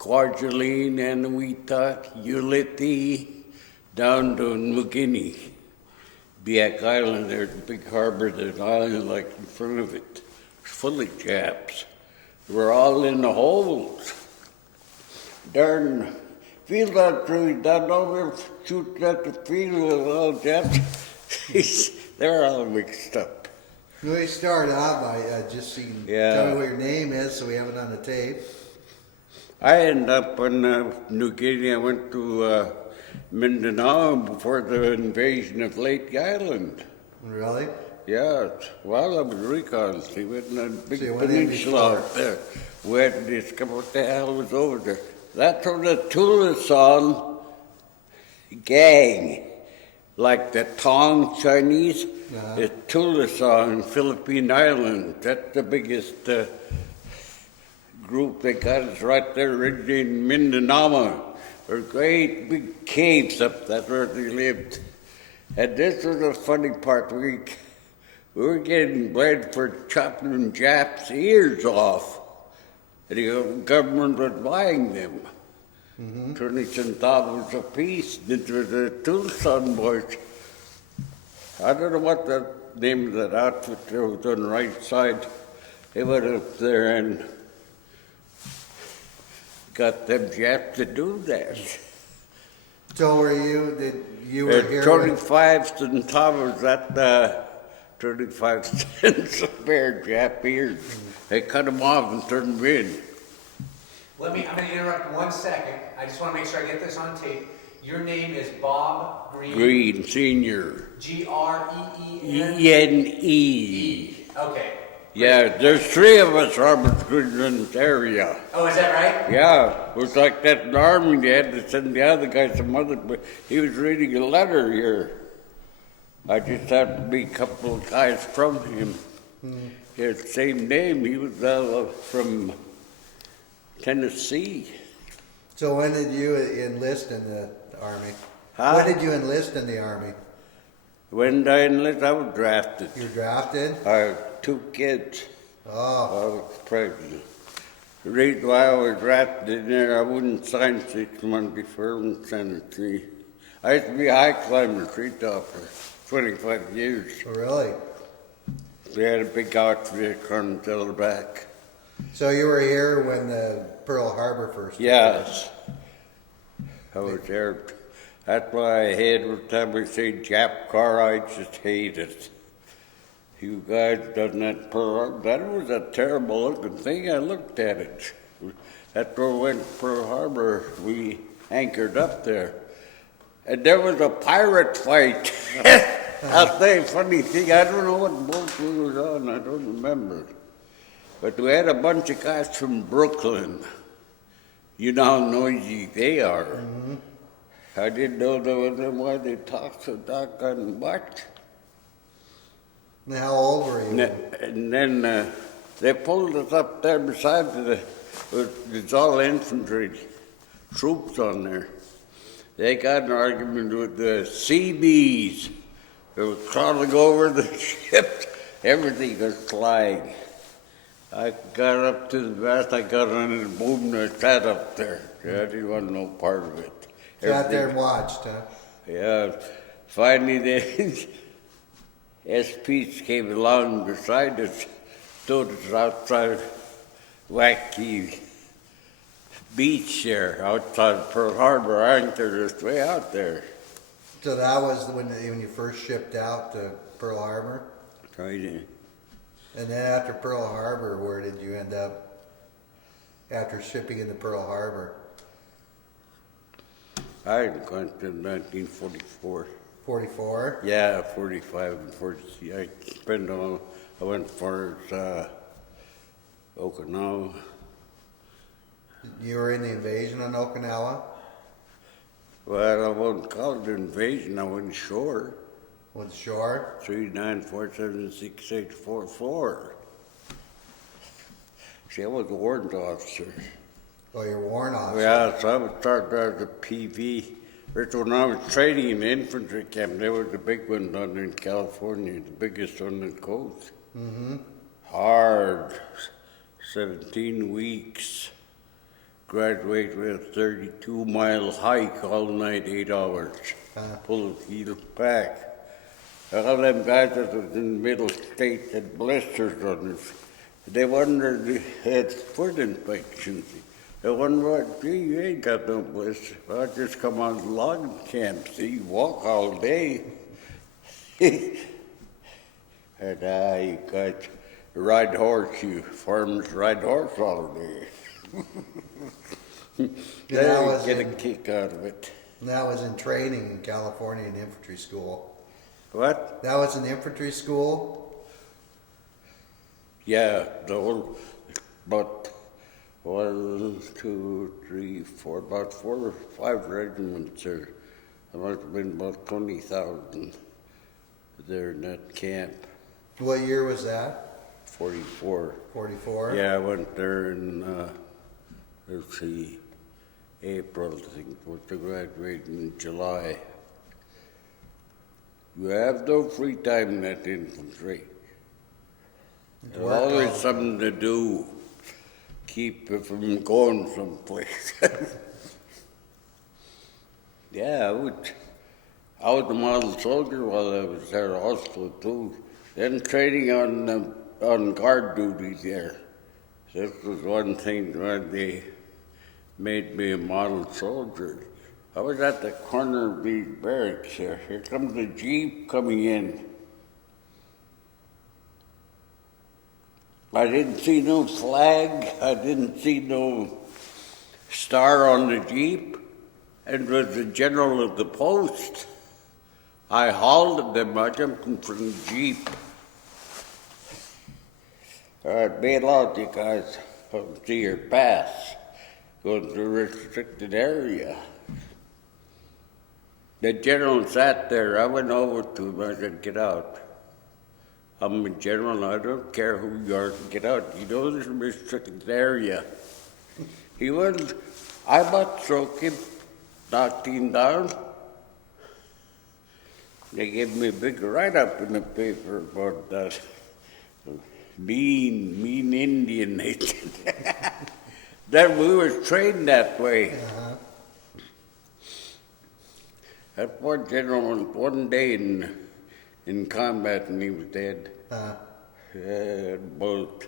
Kwajalein, Eniwetok, Ulithi, down to New Guinea. Biak Island, there's a big harbor, there's an island like in front of it. It's full of Japs. We're all in the holes. Darn field artillery down over shooting at the field with all Japs. They're all mixed up. We start out by just seeing, tell me what your name is so we have it on the tape. I ended up in New Guinea. I went to Mindanao before the invasion of Lake Island. Really? Yeah, while I was recon, we went in a big peninsula out there. We had to discover what the hell was over there. That's where the Tulasong gang, like the Tong Chinese, the Tulasong, Philippine Islands, that's the biggest group they got is right there in Mindanao. There were great big caves up, that's where they lived. And this was the funny part, we were getting bled for chopping Japs' ears off. And the government was buying them. 20 centavos a piece. These were the Tucson boys. I don't know what the name of that outfit there was on the right side. They went up there and got them Japs to do that. So were you were here? 25 centavos, that 35 cents a pair of Jap ears. They cut them off and turned them in. I'm going to interrupt 1 second. I just want to make sure I get this on tape. Your name is Bob Greene. Greene, Senior. Greene. E-N-E. Okay. Yeah, there's 3 of us Robert Greene in this area. Oh, is that right? Yeah, it was like that in the army. They had to send the other guy some other, but he was reading a letter here. I just happened to be a couple of guys from him. He had the same name. He was from Tennessee. So when did you enlist in the Army? Huh? When did you enlist in the Army? When I enlisted, I was drafted. You were drafted? I had 2 kids. Oh. I was pregnant. The reason why I was drafted in there, I wouldn't sign 6 months before and send it to me. I used to be a high climber, treetop for 25 years. Oh, really? They had a big outfit coming to the back. So you were here when the Pearl Harbor first Yes. I was there. That's why I hate every time we say Jap car, I just hate it. You guys done that Pearl Harbor. That was a terrible looking thing. I looked at it. That's where we went to Pearl Harbor. We anchored up there. And there was a pirate fight. I'll say a funny thing. I don't know what boat we was on. I don't remember. But we had a bunch of guys from Brooklyn. You know how noisy they are. I didn't know them why they talk so doggone much. And how old were you? And then they pulled us up there beside it's all infantry troops on there. They got an argument with the Seabees. They were crawling over the ship. Everything was flying. I got up to the mast, I got on the boom, and I sat up there. I didn't want no part of it. Sat there and watched, huh? Yeah. Finally, the SPs came along beside us, stood us outside Wacky Beach there, outside Pearl Harbor. I anchored us way out there. So that was when you first shipped out to Pearl Harbor? Right. And then after Pearl Harbor, where did you end up after shipping into Pearl Harbor? I went to 1944. 44? Yeah, 45 and 46. I went as far as Okinawa. You were in the invasion on Okinawa? Well, I won't call it an invasion. I went ashore. Went shore? 3947644. See, I was a warrant officer. Oh, you're a warrant officer? Yeah, so I was started as a PV. First, when I was training in the infantry camp, there was a big one down in California, the biggest on the coast. Hard, 17 weeks, graduate with a 32-mile hike all night, 8 hours. Huh. Full heel pack. All them guys that was in the middle state had blisters on us. They wondered they had foot infections. They wondered, gee, you ain't got no blisters. I just come on logging camp, see, walk all day. And you guys ride horse, you farmers ride horse all day. They get a kick out of it. That was in training in California in infantry school. What? That was an infantry school? Yeah, the whole, about 1, 2, 3, 4, about 4 or 5 regiments there. There must have been about 20,000 there in that camp. What year was that? 44. 44? Yeah, I went there in, let's see, April, I think, was to graduate in July. You have no free time in that infantry. There's Work always all- something to do. Keep you from going someplace. Yeah, I was a model soldier while I was there also too. Then training on guard duty there. This was one thing when they made me a model soldier. I was at the corner of these barracks here. Here comes a Jeep coming in. I didn't see no flag. I didn't see no star on the Jeep. And it was the general of the post. I hauled at them. I jumped in from the Jeep. All right, bail out, you guys. Come see your pass. Going to a restricted area. The general sat there. I went over to him. I said, get out. I'm a general. I don't care who you are. Get out. You know this is a restricted area. He wouldn't. I butt stroked him, knocked him down. They gave me a big write-up in the paper about that. Mean Indian, they said. Then we were trained that way. Uh-huh. That poor general went one day in combat and he was dead. Both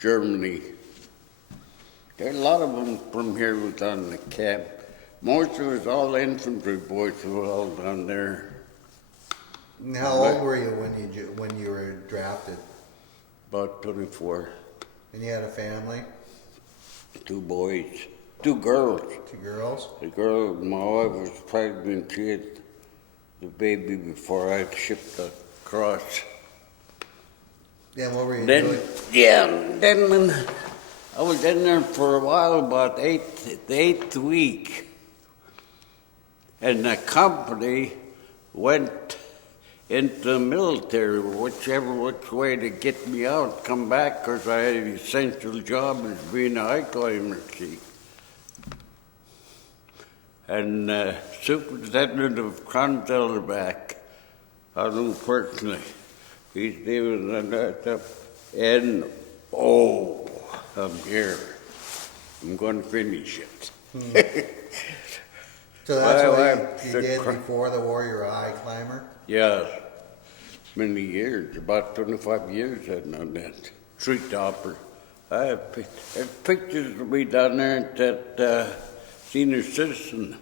Germany. There are a lot of them from here was on the camp. Most of us all infantry boys who were all down there. And how old were you when you were drafted? About 24. And you had a family? 2 boys. 2 girls. 2 girls? The girl, my wife was pregnant. She had the baby before I shipped across. Then what were you Then, doing? then when I was in there for a while, about the 8th week, and the company went into the military, which way to get me out, come back, because I had an essential job as being a high climber, see. And Superintendent of Cronzellerback, I knew personally, his name was N.O. I'm here. I'm going to finish it. So that's Well, what you did before the war, you were a high climber? Yeah, many years, about 25 years I've done that. Tree topper. I have there's pictures of me down there at that senior citizen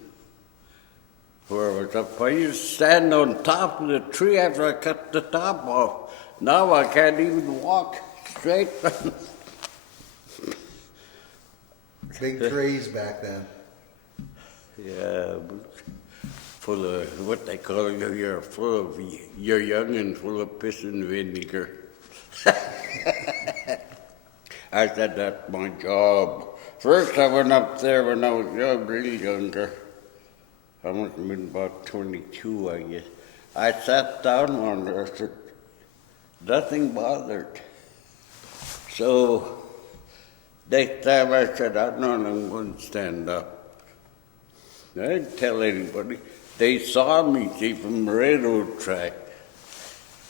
where I was up. I used to stand on top of the tree after I cut the top off. Now I can't even walk straight. Big trees back then. Yeah, full of what they call you're full of, you're young and full of piss and vinegar. I said that's my job. First I went up there when I was really younger. I must have been about 22, I guess. I sat down one day, I said, nothing bothered. So next time I said, I'm going to stand up. I didn't tell anybody. They saw me, see, from the railroad track.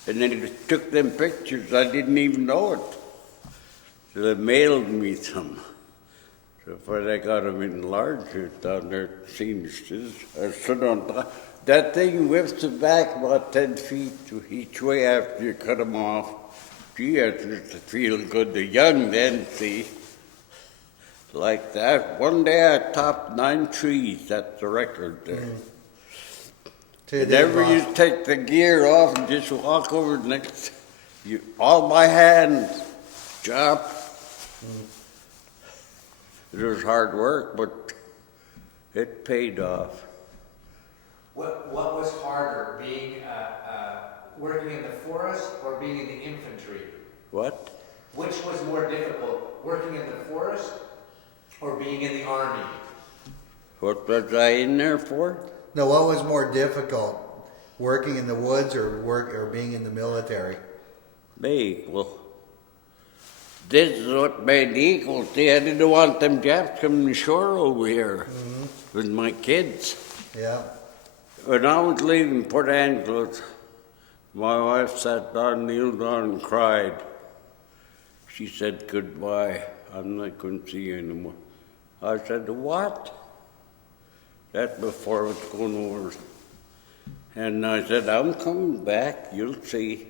And then they took them pictures. I didn't even know it. So they mailed me some. If I got them enlarged down there, it seems to. I stood on top. That thing whips it back about 10 feet each way after you cut them off. Gee, it used to feel good. The young then, see. Like that. One day I topped 9 trees. That's the record there. Never used to take the gear off and just walk over the next. All my hands, job. It was hard work, but it paid off. What was harder, being working in the forest or being in the infantry? What? Which was more difficult, working in the forest or being in the army? What was I in there for? No, what was more difficult, working in the woods or being in the military? They equal. This is what made the equal. See, I didn't want them Japs coming ashore over here with my kids. Yeah. When I was leaving Port Angeles, my wife sat down, kneeled down, and cried. She said, "Goodbye. I'm not going to see you anymore." I said, "What?" That before it was going over. And I said, "I'm coming back. You'll see."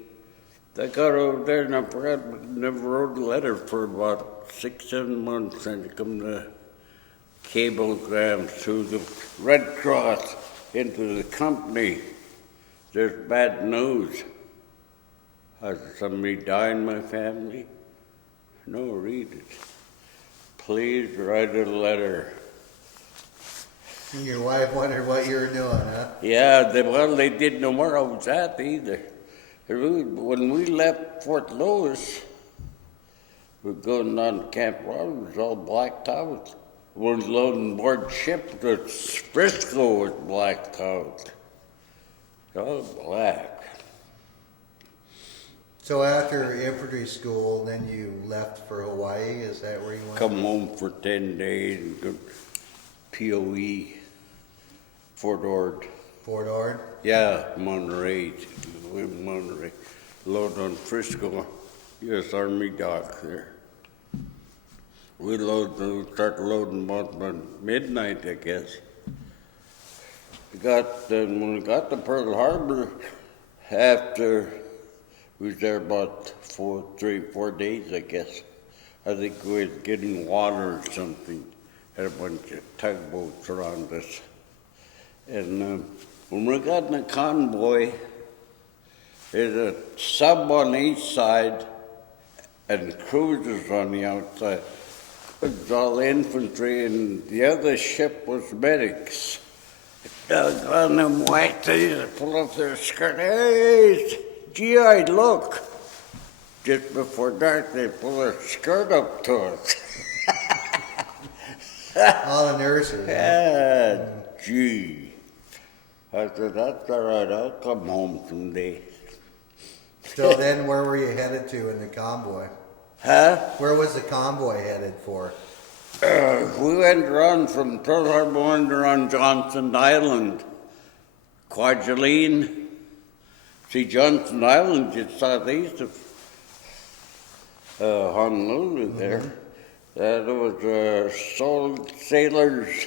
I got over there and I forgot, never wrote a letter for about 6-7 months, and it come the cablegrams through the Red Cross into the company. There's bad news. Has somebody died in my family? No, read it. Please write a letter. Your wife wondered what you were doing, huh? Yeah, they didn't know where I was at either. When we left Fort Lewis, we were going down to Camp Rock, it was all blacked out. We were loading board ship, the Frisco was blacked out. All black. So after infantry school, then you left for Hawaii, is that where you went? Come home for 10 days and go POE, Fort Ord. Fort Ord? Yeah, Monterey. We in Monterey. Load on Frisco, U.S. Army dock there. We start loading about by midnight, I guess. When we got to Pearl Harbor, after we was there about 4 days, I guess. I think we was getting water or something. Had a bunch of tugboats around us. And when we got in a convoy, there's a sub on each side and cruisers on the outside. It was all infantry, and the other ship was medics. Doggone them white things, they pull up their skirt. Hey, GI, look. Just before dark, they pull their skirt up to us. All the nurses. Yeah, gee. I said, that's all right, I'll come home someday. So then where were you headed to in the convoy? Huh? Where was the convoy headed for? We went around from Pearl Harbor, went around Johnson Island, Kwajalein. See, Johnson Island just southeast of Honolulu there. That was a sailor's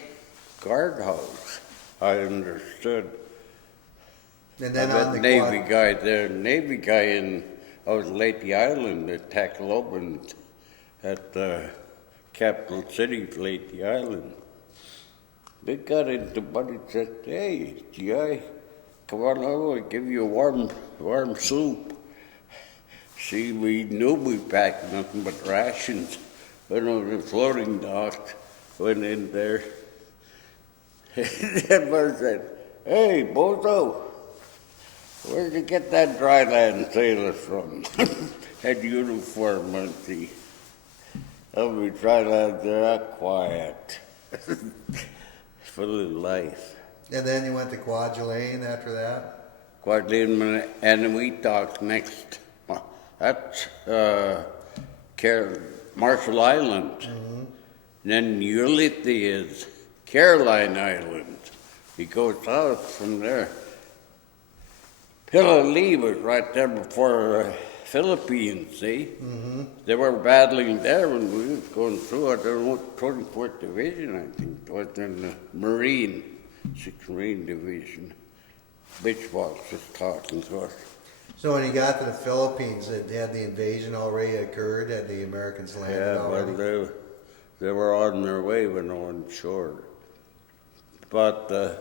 guardhouse, I understood. And then I on the met Navy guy there, Navy guy in, I was Leyte Island at Tacloban at capital city of Leyte Island. They got into buddy and said, "Hey, GI, come on over, I'll give you a warm soup." See, we knew we packed nothing but rations. Went over the floating dock, went in there. That man said, "Hey, Bozo, where'd you get that dry land sailor from?" Had uniform on, see. Every dry land, they're quiet. Full of life. And then you went to Kwajalein after that? Kwajalein, and we talked next. That's Marshall Island. Mm-hmm. Then Ulithi is Caroline Island. You go south from there. Pillow Lee was right there before Philippines, see? They were battling there when we was going through. I don't know what 24th Division, I think. It was in the Marine, 6th Marine Division. Bitchbox was talking to us. So when you got to the Philippines, had the invasion already occurred? Had the Americans landed Yeah, already? well, they were on their way when on shore. But the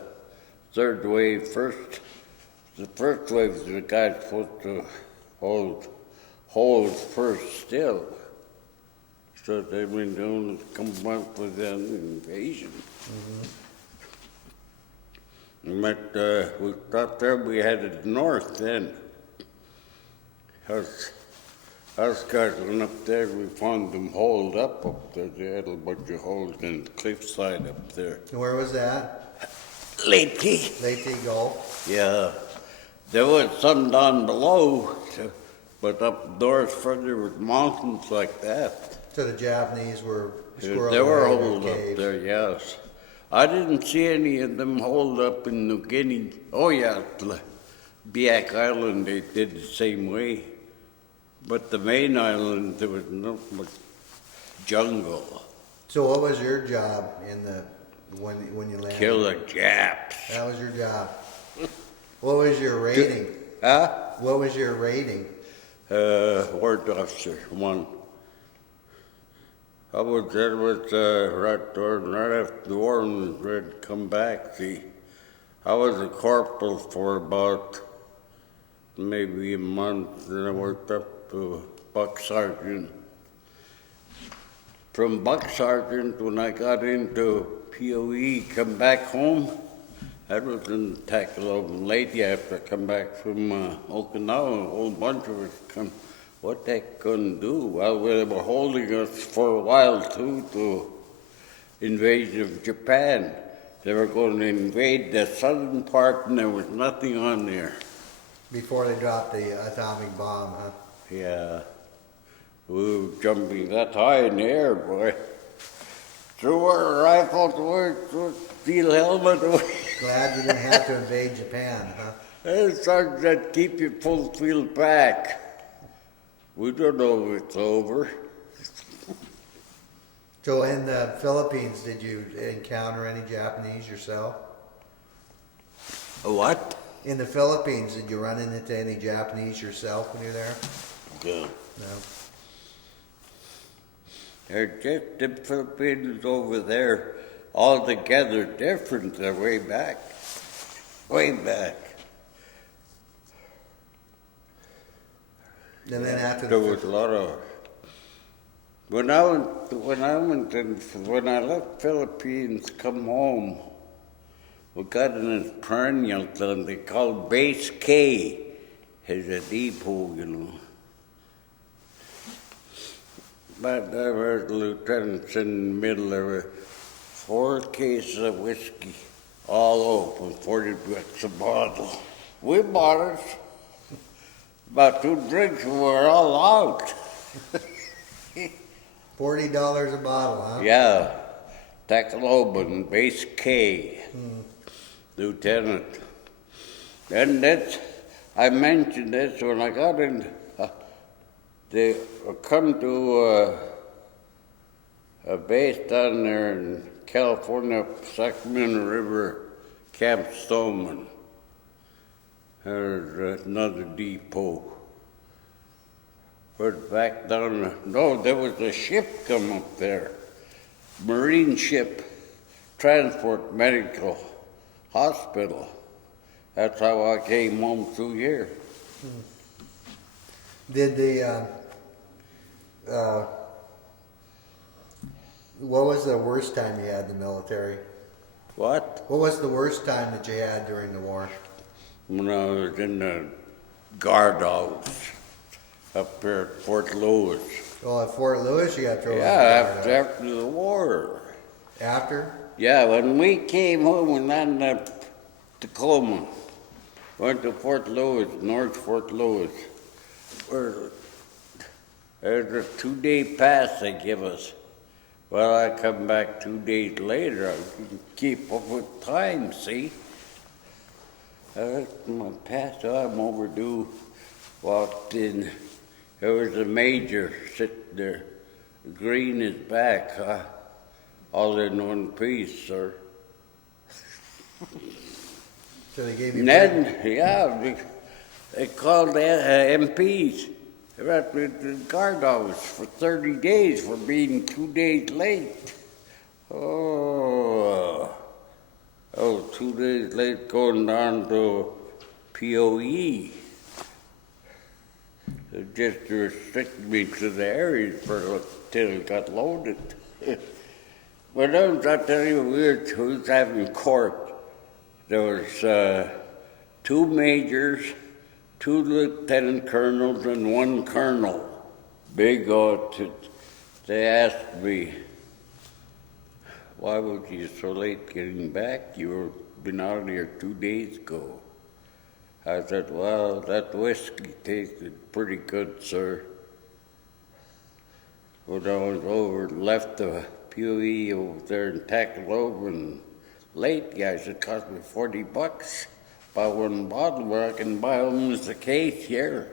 third wave the first wave, the guy's supposed to hold first still. So they went down and come up with an invasion. But we thought there we headed north then. Us guys went up there, we found them holed up there. They had a bunch of holes in the cliffside up there. And where was that? Lately. Leyte Gulf? Yeah. There was some down below, but up north further was mountains like that. So the Japanese were squirreled They were away in holed their up caves. there, yes. I didn't see any of them holed up in New Guinea. Oh yeah, Biak Island they did the same way. But the main island, there was nothing but jungle. So what was your job in the when you landed? Kill the Japs. That was your job. What was your rating? Huh? What was your rating? Warrant officer, one. I was there with right after the war was ready to come back. See, I was a corporal for about maybe a month, then I worked up to buck sergeant. From buck sergeant, when I got into POE, come back home, that was in Tacloban late after I come back from Okinawa. A whole bunch of us come. What the heck gonna do? Well, they were holding us for a while too to invasion of Japan. They were going to invade the southern part, and there was nothing on there. Before they dropped the atomic bomb, huh? Yeah, we were jumping that high in the air, boy. Threw our rifle towards the steel helmet away. Glad you didn't have to invade Japan, huh? Hey, Sergeant, keep your full field back. We don't know if it's over. So in the Philippines, did you encounter any Japanese yourself? A what? In the Philippines, did you run into any Japanese yourself when you're there? Good. No. They're just the Filipinos over there altogether different. They're way back. Way back. And then after There was a lot of. When I left Philippines, come home, we got in this perennial thing they called Base K, as a depot, you know. But there were lieutenants in the middle. There were 4 cases of whiskey, all open, 40 bucks a bottle. We bought it. About 2 drinks, we were all out. $40 a bottle, huh? Yeah, Tacloban, Base K, Lieutenant. And I mentioned this when I got in. They come to a base down there in California, Sacramento River, Camp Stoneman. There's another depot. We're back down. No, there was a ship come up there. Marine ship, transport, medical, hospital. That's how I came home through here. Did the, what was the worst time you had in the military? What? What was the worst time that you had during the war? When I was in the guardhouse up there at Fort Lewis. Well, at Fort Lewis, you got thrown in the Yeah, guard after the war. After? Yeah, when we came home and landed at Tacoma, went to Fort Lewis, North Fort Lewis. There's a 2-day pass they give us. Well, I come back 2 days later. I couldn't keep up with time, see? My pass, I'm overdue. Walked in, There was a major sitting there. Green is back, huh? All in one piece, sir. So they gave you. And then, yeah, they called the MPs. They were at the guardhouse for 30 days for being 2 days late. Oh, 2 days late going down to POE. They just restricted me to the areas till it got loaded. But I'll tell you, we was having court. There was 2 majors, 2 lieutenant colonels, and 1 colonel. Big outfit. They asked me, why was you so late getting back? You were been out here 2 days ago. I said, well, that whiskey tasted pretty good, sir. When I was left the POE over there and tackled over and late, guys, it cost me $40. Buy 1 bottle where I can buy almost a case here.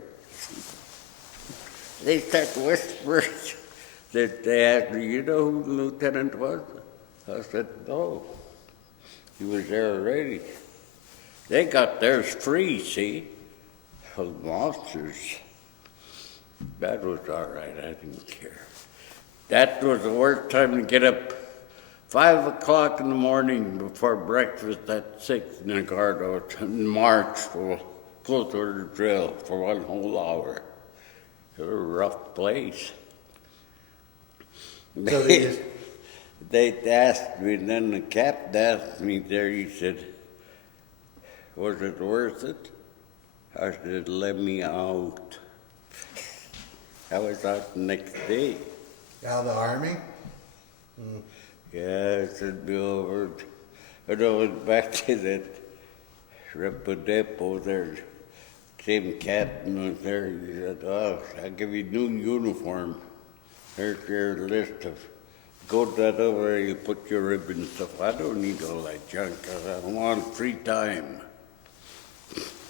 They start whispering that they asked me, you know who the lieutenant was? I said, no. He was there already. They got theirs free, see? Those monsters. That was all right, I didn't care. That was the worst time to get up 5 o'clock in the morning before breakfast at 6 in the guardhouse and march for close to the drill for 1 whole hour. It was a rough place. So they just. They asked me, and then the captain asked me there, he said, was it worth it? I said, let me out. I was out the next day. Out of the Army? Yeah, I said, be over. And I went back to that depot there. Same captain was there. He said, oh, I'll give you a new uniform. Here's your list of, go that over, you put your ribbon and stuff. I don't need all that junk. I want free time.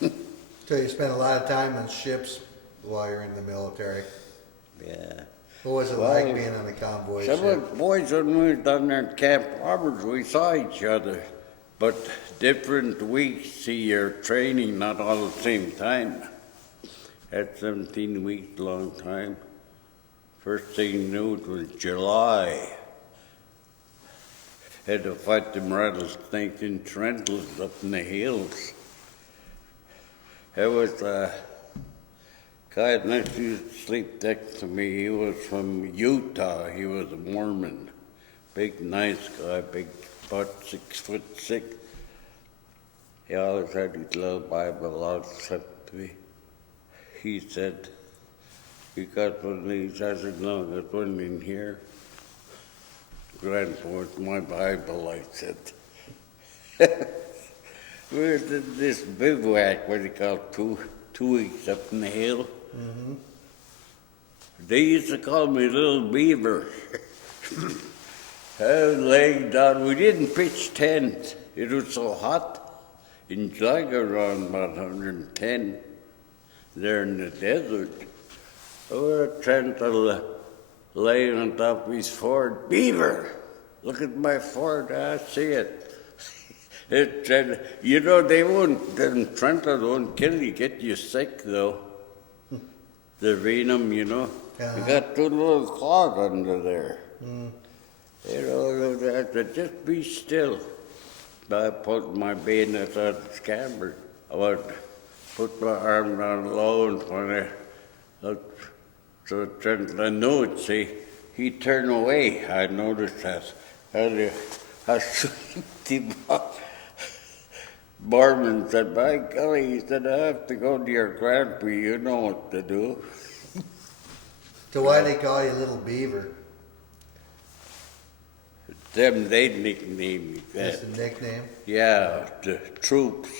So you spent a lot of time on ships while you're in the military. Yeah. What was it like being on the convoy Some ship? of the boys, when we were down there at Camp Roberts, we saw each other. But different weeks, see your training, not all at the same time. At 17 weeks, long time. First thing you knew, it was July. Had to fight them rattlesnakes and tarantulas up in the hills. There was a guy next to sleep next to me. He was from Utah. He was a Mormon. Big, nice guy, big, about 6'6". He always had his little Bible out sent to me. He said, you got one of these? I said, no, I got one in here. Grandpa, it's my Bible, I said. We were in this bivouac, what they call 2 weeks up in the hill. Mm-hmm. They used to call me Little Beaver. I was laying down. We didn't pitch tents. It was so hot. In July, around about 110 there in the desert. Oh, Trent laying on top of his Ford. Beaver, look at my Ford. I see it. It said, you know, they won't, Trenters won't kill you, get you sick though. The venom, you know. You got 2 little claws under there. You know, I said, just be still. I put my bayonet on the scabbard. I would put my arm down low, and when I looked, so Trent, I knew it, see, he turned away. I noticed that. I swept him up. Barman said, by golly, he said, I have to go to your grandpa, you know what to do. So why they call you Little Beaver? Them, they nicknamed me That's that. the nickname? Yeah, the troops.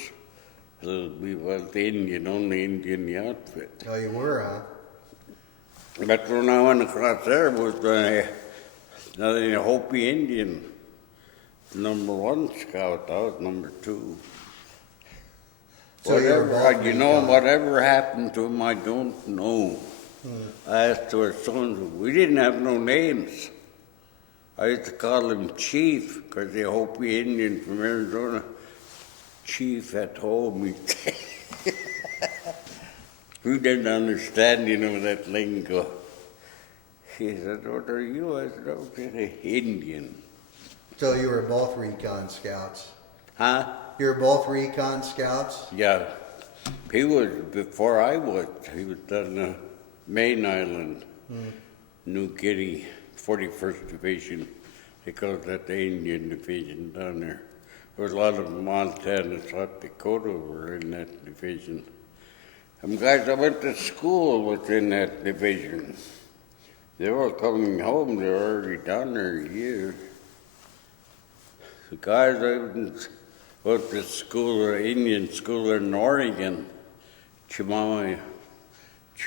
We was the Indian, only Indian the outfit. Oh, you were, huh? But when I went across there was another Hopi Indian. Number 1 scout, I was number 2. So you were both you know, recon. whatever happened to him, I don't know. I asked our sons, we didn't have no names. I used to call him Chief, because the Hopi Indian from Arizona, Chief at home. We didn't understand, that lingo. He said, what are you? I said, okay, Indian. So you were both recon scouts? Huh? You were both recon scouts? Yeah. He was, before I was, he was on the main island, New Guinea, 41st Division. They call that the Indian Division down there. There was a lot of Montana, South Dakota were in that division. Some guys I went to school within that division. They were coming home, they were already down there years. The guys I went to school, Indian school in Oregon, Chimama,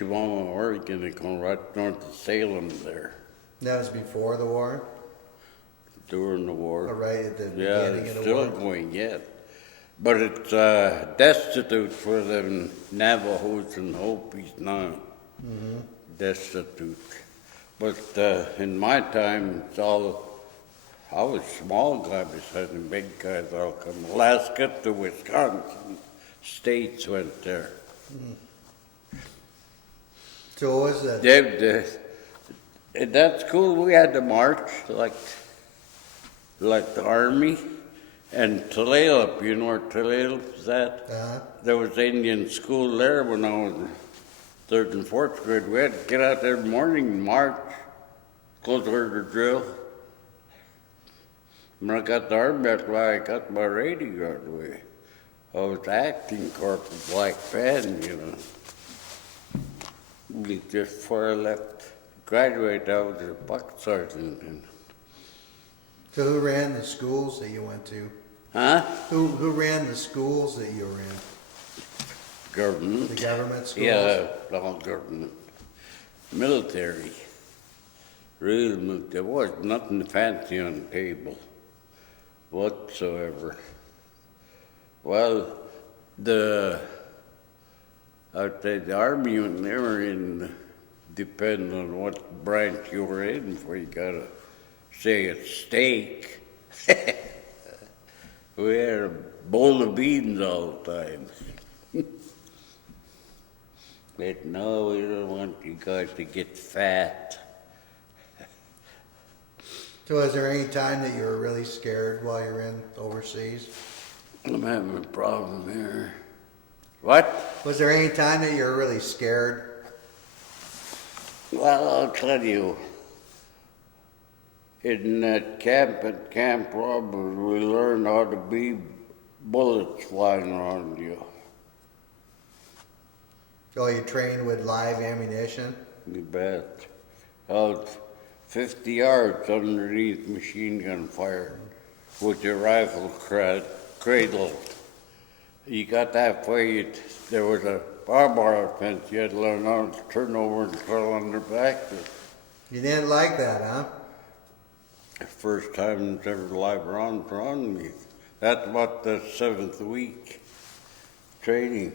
Oregon, they come right north of Salem there. That was before the war? During the war. Or right at the Yeah, beginning it's of the war? still going yet. But it's destitute for them Navajos and Hopis now. Destitute. But in my time, it's all, I was a small guy beside the big guys all come. Alaska to Wisconsin, states went there. So what was that? In that school, we had to march like the army. And Tulalip, you know where Tulalip is at? There was Indian school there when I was in 3rd and 4th grade. We had to get out there in the morning and march, go to the drill. When I got the army, that's why I got my radio right away. I was acting Corporal Black Band, Just before I left, graduated, I was a buck sergeant. So who ran the schools that you went to? Huh? Who ran the schools that you were in? Government. The government schools? Yeah, all government. Military. Real military. There was nothing fancy on the table whatsoever. Well, I'd say the army, when they were in, depending on what branch you were in, before you gotta say it's steak. We had a bowl of beans all the time. But no, we don't want you guys to get fat. So was there any time that you were really scared while you were in overseas? I'm having a problem here. What? Was there any time that you were really scared? Well, I'll tell you. In that camp at Camp Roberts, we learned how to be bullets flying around you. Oh, you trained with live ammunition? You bet. Out 50 yards underneath machine gun fire with your rifle cradled. You got that way, there was a barbed wire fence. You had to learn how to turn over and crawl on their back. You didn't like that, huh? First time it's ever live round on me. That's about the 7th week training.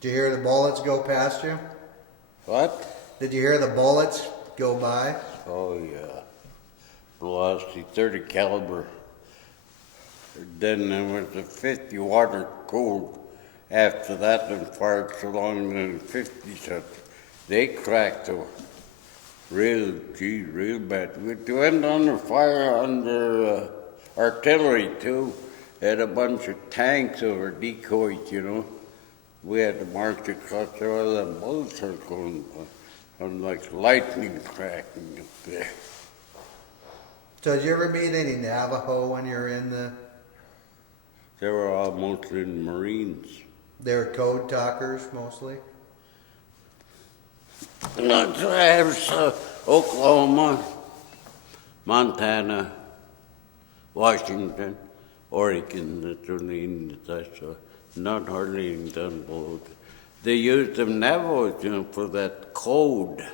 Did you hear the bullets go past you? What? Did you hear the bullets go by? Oh yeah. Velocity 30 caliber. Then there was a 50 water cooled. After that, and fired so long in the 50s, they cracked the real bad. We went under fire under artillery too. Had a bunch of tanks over decoys, We had to march across there while the bullets were going on like lightning cracking up there. So did you ever meet any Navajo when you were in the... They were all mostly Marines. They were code talkers mostly? Not there's Oklahoma, Montana, Washington, Oregon, that's where the Indians I saw. Not hardly any gunboat. They used them Navajos, for that code.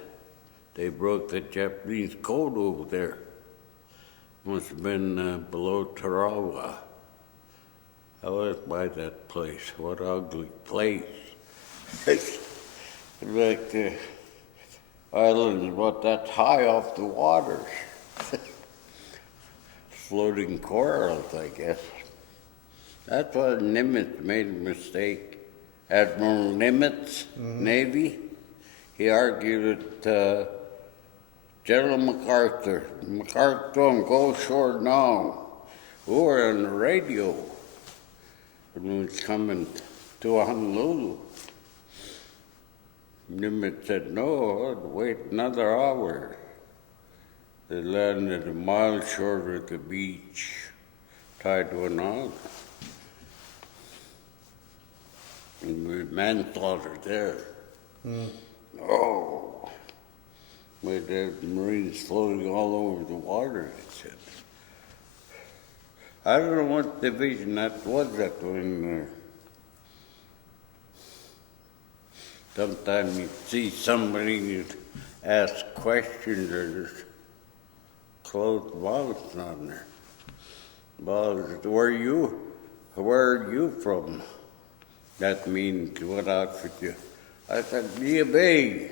They broke the Japanese code over there. Must have been below Tarawa. I was by that place. What ugly place. like the island's about that high off the water. Floating corals, I guess. That's why Nimitz made a mistake. Admiral Nimitz, Navy, he argued with General MacArthur. MacArthur told him, go ashore now. We were on the radio when we was coming to Honolulu. Nimitz said, no, I'd wait another hour. They landed a mile short of the beach, tied to an island. And we manslaughter there. Oh, but there's Marines floating all over the water, it said. I don't know what division that was that when sometimes you see somebody and you ask questions or there's closed mouths on there. Well, where are you from? That means what outfit you? I said, WWII.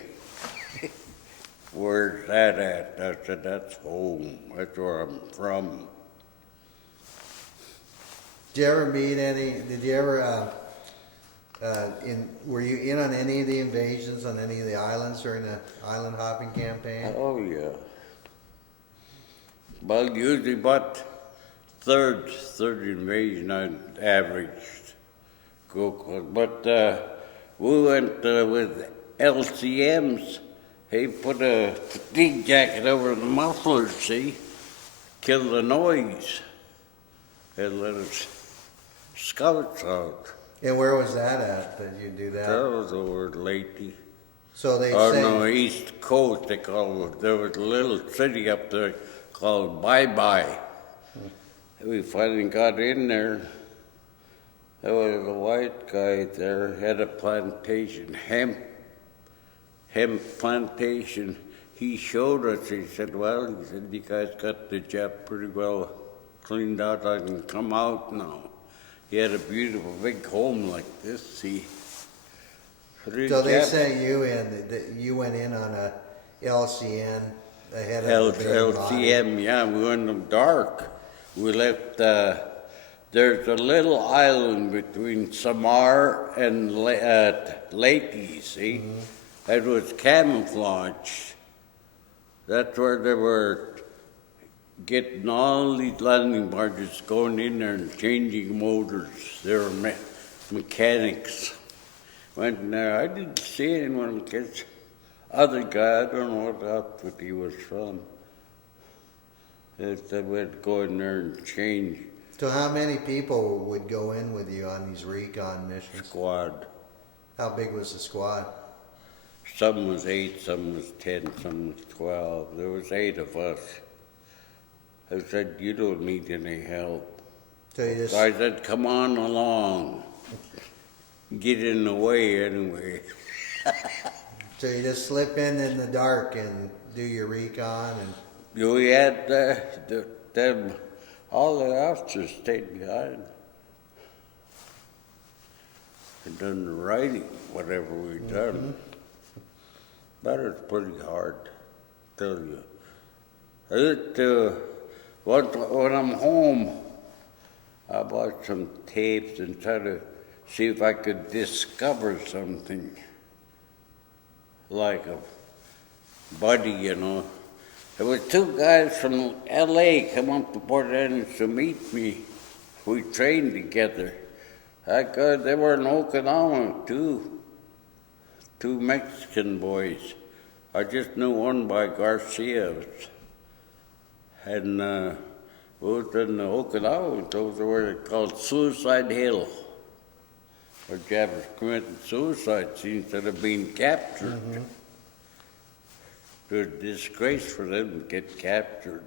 Where's that at? I said, that's home. That's where I'm from. Did you ever meet any? Did you ever? Were you in on any of the invasions on any of the islands during the island hopping campaign? Oh yeah. Well, usually about third invasion I averaged. But we went with LCMs. He put a fatigue jacket over the mufflers, see? Kill the noise. And let us scouts out. And where was that at? Did you do that? That was over Leyte. So they Oh say. no, East Coast they call it. There was a little city up there called Bye. We finally got in there. There was a white guy there, had a plantation, hemp plantation. He showed us, he said, well, he said, you guys got the job pretty well cleaned out. I can come out now. He had a beautiful big home like this, see. So they say you went in on a LCN ahead of the main body. LCM, yeah, we went in the dark. We left, there's a little island between Samar and Leyte, see? Mm-hmm. It was camouflage. That's where they were getting all these landing barges going in there and changing motors. They were mechanics. Went in there. I didn't see anyone because other guy, I don't know what outfit he was from. They said we'd go in there and change. So how many people would go in with you on these recon missions? Squad. How big was the squad? Some was 8, some was 10, some was 12. There was 8 of us. I said, you don't need any help. So you just. I said, come on along. Get in the way anyway. So you just slip in the dark and do your recon and. We had them, all the officers stayed behind. And done the writing, whatever we done. But it's pretty hard, tell you. When I'm home, I bought some tapes and try to see if I could discover something. Like a buddy, you know. There were 2 guys from L.A. come up to Port Angeles to meet me. We trained together. They were in Okinawa, too. 2 Mexican boys. I just knew one by Garcia. And we was in Okinawa. Those were called Suicide Hill. Where Japanese committed suicide instead of being captured. Mm-hmm. It was a disgrace for them to get captured.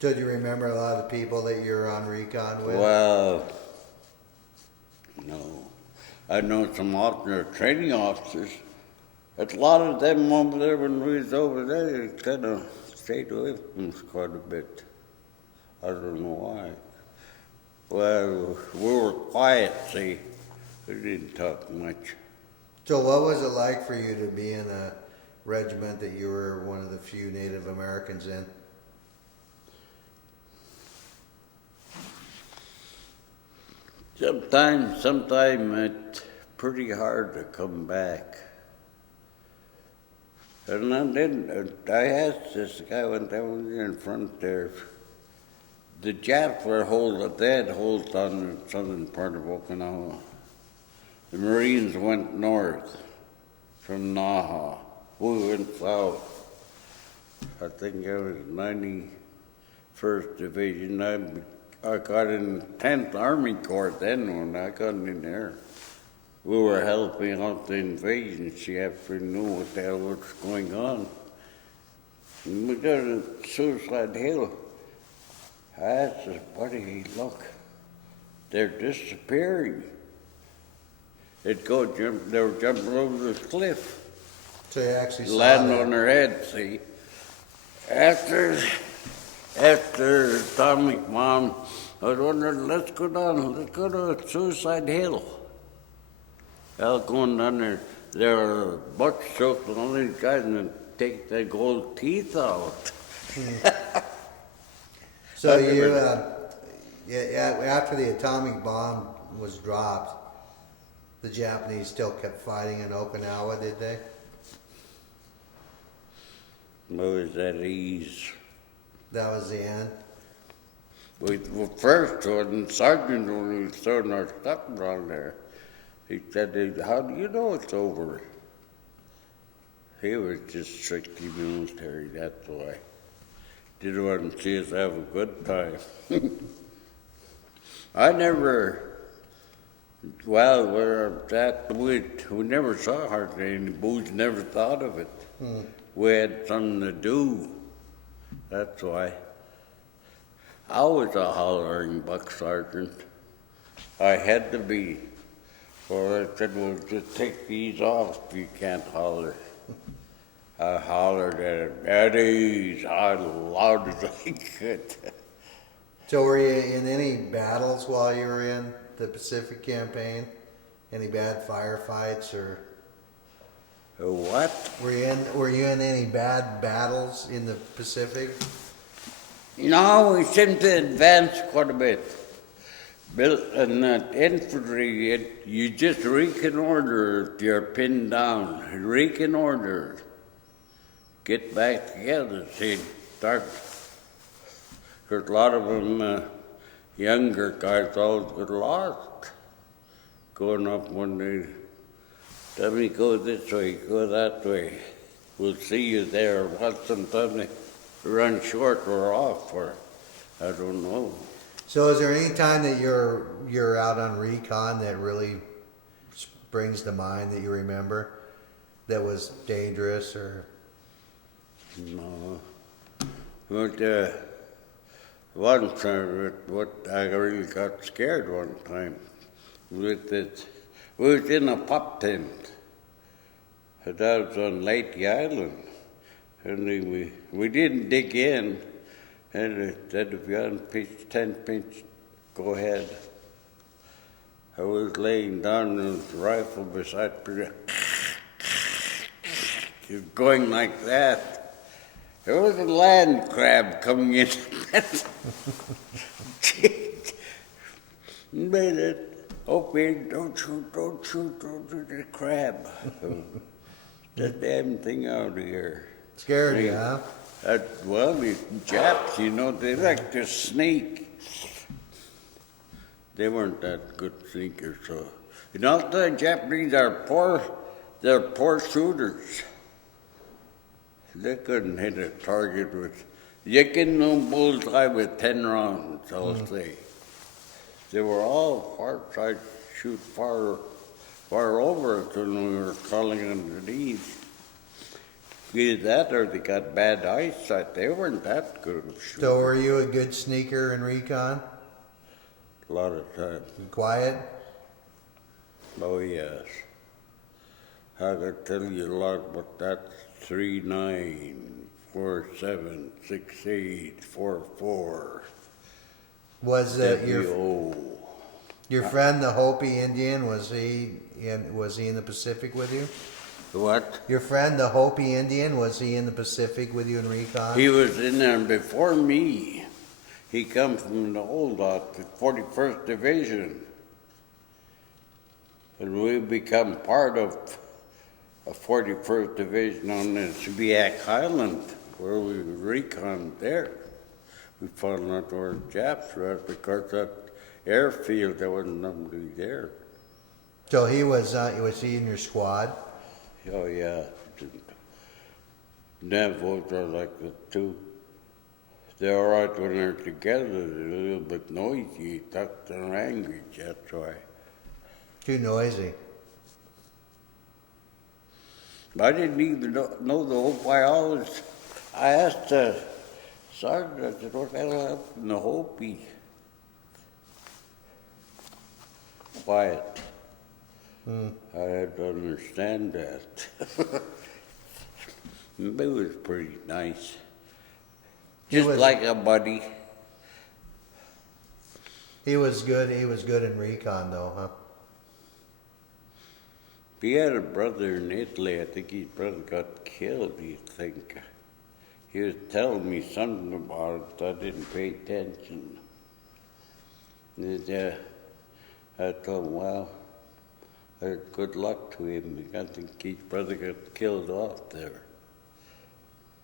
So do you remember a lot of the people that you were on recon with? Well, no. I know some alternate training officers. But a lot of them over there, when we was over there, kind of stayed away from us quite a bit. I don't know why. Well, we were quiet, see. We didn't talk much. So what was it like for you to be in a regiment that you were one of the few Native Americans in? Sometime it's pretty hard to come back. And I asked this guy when I was in front there, the Japs they had holds on the southern part of Okinawa. The Marines went north from Naha. We went south. I think I was 91st Division. I got in 10th Army Corps then when I got in there. We were helping out the invasion. She actually knew what the hell was going on. And we got to Suicide Hill. I asked his buddy, look, they're disappearing. They were jumping over the cliff. So you actually saw Land that. on their head, see. After atomic bomb, I was wondering, let's go to Suicide Hill. Well, going down there were buck strokes and all these guys and take their gold teeth out. So you, after the atomic bomb was dropped, the Japanese still kept fighting in Okinawa, did they? It was at ease. That was the end? First, when Sergeant was throwing our stuff around there, he said, how do you know it's over? He was just strictly military, that's why. Didn't want to see us have a good time. I never, well, we never saw hardly any booze, never thought of it. We had something to do, that's why. I was a hollering buck sergeant. I had to be. Or I said, well, just take these off, you can't holler. I hollered at ease, as loud as I could. So were you in any battles while you were in the Pacific campaign? Any bad firefights or? What? Were you in any bad battles in the Pacific? No, we seemed to advance quite a bit. And that infantry, you just reconnoiter if you're pinned down. Reconnoiter. Get back together, see, start. Because a lot of them, younger guys, always get lost. Going up one day, tell me go this way, go that way. We'll see you there. Well, sometimes they run short or off, or I don't know. So is there any time that you're out on recon that really springs to mind that you remember that was dangerous or? No. But once I really got scared one time with it. We was in a pop tent. And that was on Leyte Island. And we didn't dig in. And it said, if you're on pitch 10 pinch, go ahead. I was laying down with the rifle beside me. It was going like that. There was a land crab coming in. Made it. Okay, don't shoot the crab. Get the damn thing out of here. Scared you, huh? Well, the Japs, they like to sneak. They weren't that good sneakers, so. The Japanese are they're poor shooters. They couldn't hit a target with, you can no bullseye with 10 rounds, I'll say. They were all far side, shoot far over us when we were crawling underneath. Either that or they got bad eyesight. They weren't that good of shooters. So were you a good sneaker in recon? A lot of times. Quiet? Oh, yes. I could tell you a lot about that 39476844. Was WO. Your friend, the Hopi Indian, was he in the Pacific with you? What? Your friend, the Hopi Indian, was he in the Pacific with you in recon? He was in there before me. He come from the old the 41st Division. And we become part of a 41st Division on the Sebiak Island, where we recon there. We found out where the Japs were at because that airfield, there wasn't nobody there. So he was he in your squad? Oh, yeah. Navos are like the two. They're all right when they're together. They're a little bit noisy. Talk their language, that's why. Too noisy. I didn't even know the Hopi. I asked the sergeant, I said, what the hell happened to the Hopi? Quiet. I had to understand that. It was pretty nice. Just like a buddy. He was good. He was good in recon, though, huh? He had a brother in Italy. I think his brother got killed, you think. He was telling me something about it. I didn't pay attention. And, I told him, well, good luck to him. I think his brother got killed off there.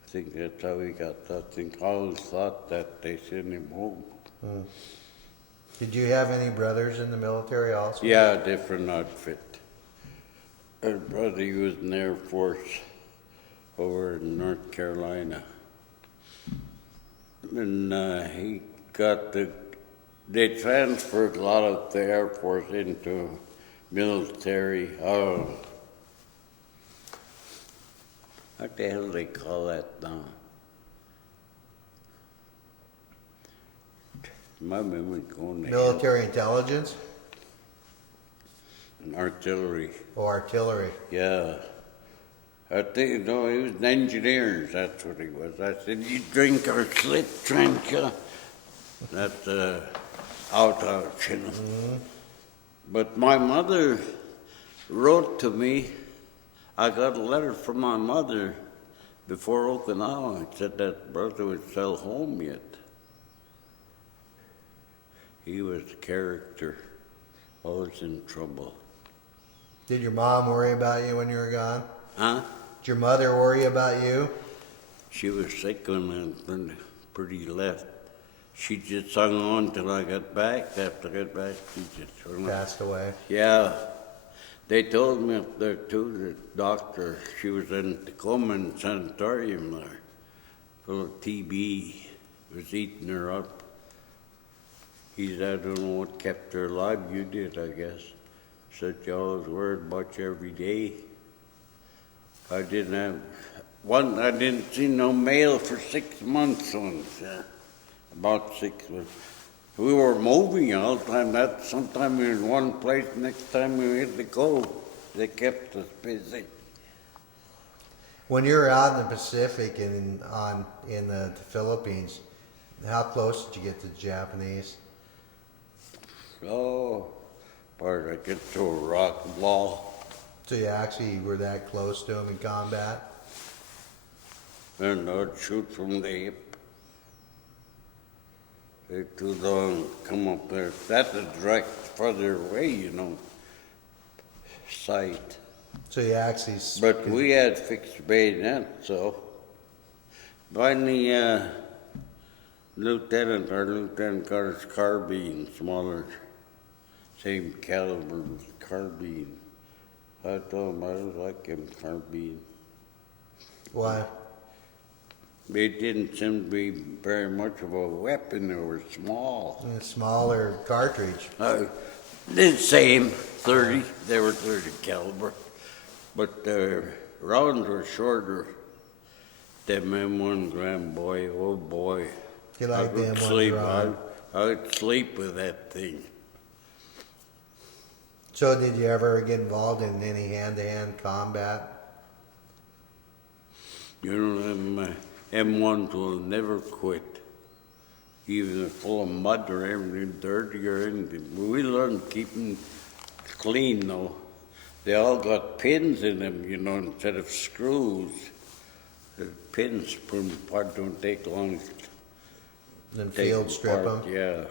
I think that's how he got. I think I always thought that they sent him home. Did you have any brothers in the military also? Yeah, different outfit. Her brother, he was in the Air Force over in North Carolina. And he got they transferred a lot of the Air Force into military. Oh, what the hell do they call that now? My memory's going to Military intelligence artillery. or artillery? Yeah. I think, no, he was an engineer, that's what he was. I said, you drink or slip, Trencha? That's out, you know. But my mother wrote to me. I got a letter from my mother before Okinawa. It said that brother was still home yet. He was a character, always in trouble. Did your mom worry about you when you were gone? Huh? Did your mother worry about you? She was sick when pretty left. She just hung on till I got back. After I got back, she just Passed away. Yeah. They told me up there too, the doctor, she was in Tacoma in sanatorium there, full of TB, was eating her up. He said, I don't know what kept her alive. You did, I guess. Said you always worried about you every day. I didn't see no mail for 6 months once, about 6 months. We were moving all the time. Sometimes we were in one place, next time we had to go. They kept us busy. When you were out in the Pacific and in the Philippines, how close did you get to the Japanese? Oh, part I could throw a rock ball. So you actually were that close to them in combat? And I'd shoot from the hip. They're too long to come up there. That's a direct further away, you know, sight. So you actually... But we had fixed bayonets, so finally, our lieutenant got his carbine, smaller, same caliber carbine. I told him I don't like him carbine. Why? It didn't seem to be very much of a weapon. They were small. A smaller cartridge. The same, 30. They were 30 caliber. But the rounds were shorter. Them M1 gram, boy, oh boy. You like the M1 sleep. round? I would sleep with that thing. So did you ever get involved in any hand-to-hand combat? You know, them M1s will never quit. even full of mud or anything, dirty or anything. We learned keeping clean though. They all got pins in them, you know, instead of screws. The pins put them apart, don't take long. Then Take field strip apart, them. Yeah.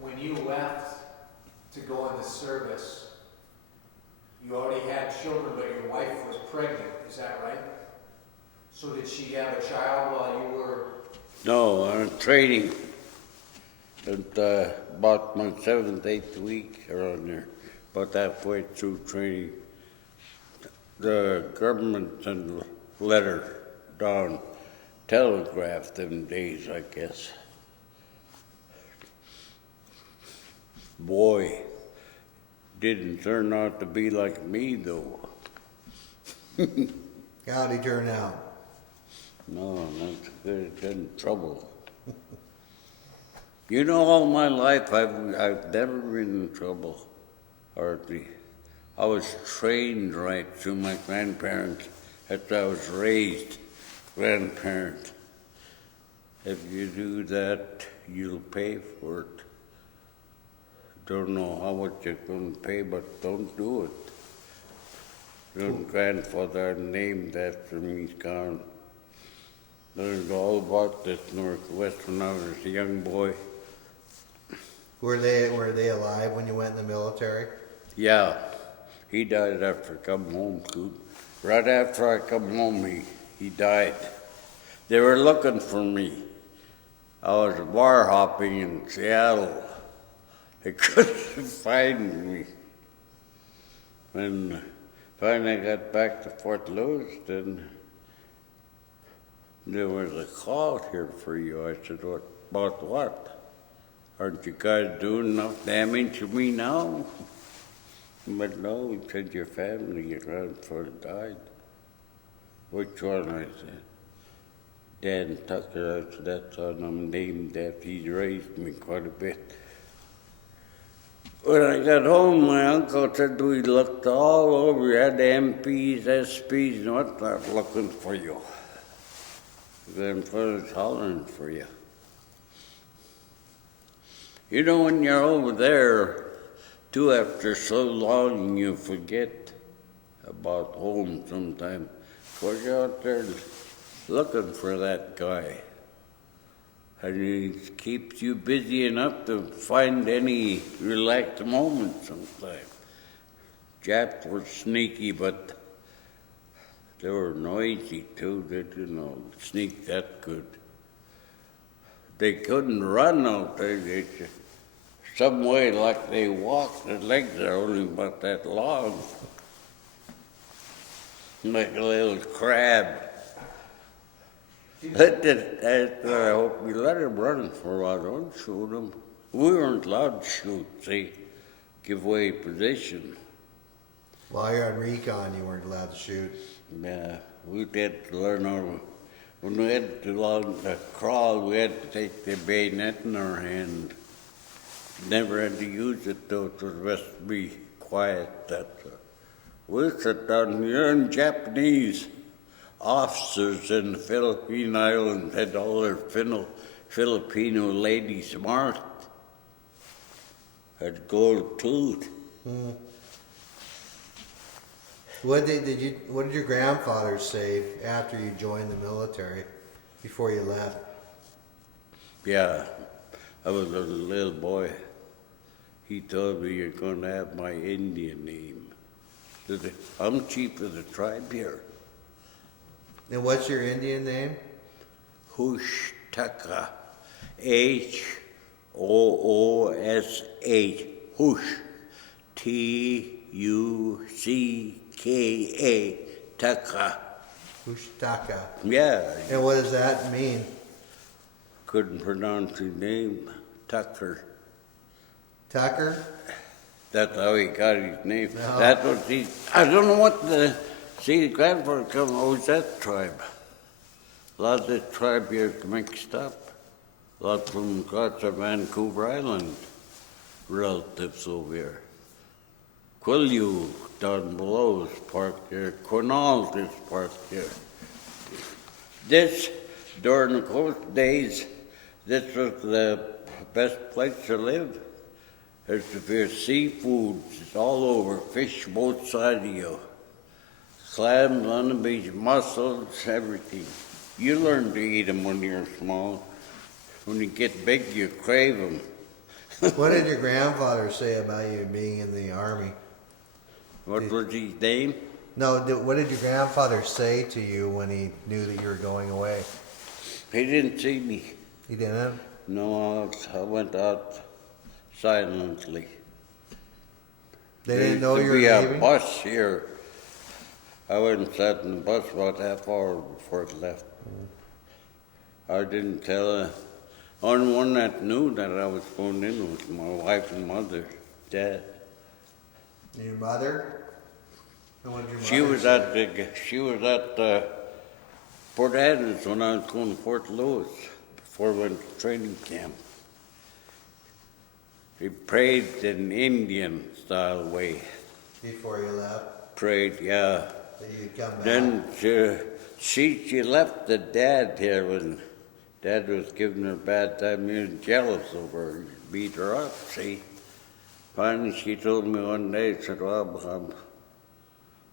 When you left to go in the service, you already had children, but your wife was pregnant, is that right? So did she have a child while you were? No, I'm training. At about my 7th, 8th week around there, about halfway through training. The government sent a letter down, telegraphed them days, I guess. Boy, didn't turn out to be like me though. How'd he turn out? No, not good. Got in trouble. You know, all my life I've never been in trouble, hardly. I was trained right through my grandparents after I was raised grandparent. If you do that, you'll pay for it. Don't know how much you're going to pay, but don't do it. Your grandfather named after me, he's gone. Learned all about this Northwest when I was a young boy. Were they alive when you went in the military? Yeah, he died after I come home too. Right after I come home, he died. They were looking for me. I was bar hopping in Seattle. They couldn't find me. When finally I got back to Fort Lewis, then there was a call here for you. I said, "What about what? Aren't you guys doing enough damage to me now?" But no, he said, "Your family, your grandfather died." "Which one?" I said. "Dan Tucker." I said, "That's on I'm named after. He's raised me quite a bit." When I got home, my uncle said we looked all over. We had MPs, SPs, and whatnot looking for you. Grandfather's hollering for you. You know, when you're over there, too, after so long, you forget about home sometime. Because you're out there looking for that guy. And he keeps you busy enough to find any relaxed moment sometime. Japs were sneaky, but they were noisy too. They didn't sneak that good. They couldn't run out there. They just, some way like they walked, their legs are only about that long. Like a little crab. I hope we let him run for a while. Don't shoot him. We weren't allowed to shoot, see, give away position. While you're on recon, you weren't allowed to shoot. Yeah, we had to learn our. When we had to learn to crawl, we had to take the bayonet in our hand. Never had to use it though. It was best to be quiet. We sit down here and Japanese officers in the Philippine Islands had all their Filipino ladies marked. Had gold tooth. Mm. What did your grandfather say after you joined the military? Before you left? Yeah, I was a little boy. He told me, "You're going to have my Indian name." I'm chief of the tribe here. And what's your Indian name? Hushtaka. H-O-O-S-H. Hush. T-U-C-K-A. Taka. Ushtaka. Yeah. And what does that mean? Couldn't pronounce his name. Tucker. Tucker? That's how he got his name. No. That's what he. I don't know what the. See, the grandfather come. Oh, it's that tribe. A lot of this tribe here is mixed up. A lot from across the Vancouver Island. Relatives over here. Quillu down below is parked here. Quinals is parked here. This during those days, this was the best place to live. There's seafood, it's all over, fish both sides of you. Clams on the beach, mussels, everything. You learn to eat them when you're small. When you get big, you crave them. What did your grandfather say about you being in the army? What was his name? No, what did your grandfather say to you when he knew that you were going away? He didn't see me. He didn't? No, I went out silently. They didn't know There you used were to be leaving? a bus here. I went and sat in the bus about half hour before it left. I didn't tell her. Only one that knew that I was going in was my wife and mother, Dad. And your mother? And what did your She mother was say? at Port Adams when I was going to Fort Lewis before I went to training camp. We prayed in Indian style way. Before you left? Prayed, yeah. That you'd come back? Then she left the Dad here when Dad was giving her a bad time. He was jealous over her. He beat her up, see. Finally, she told me one day, she said, well, Bob,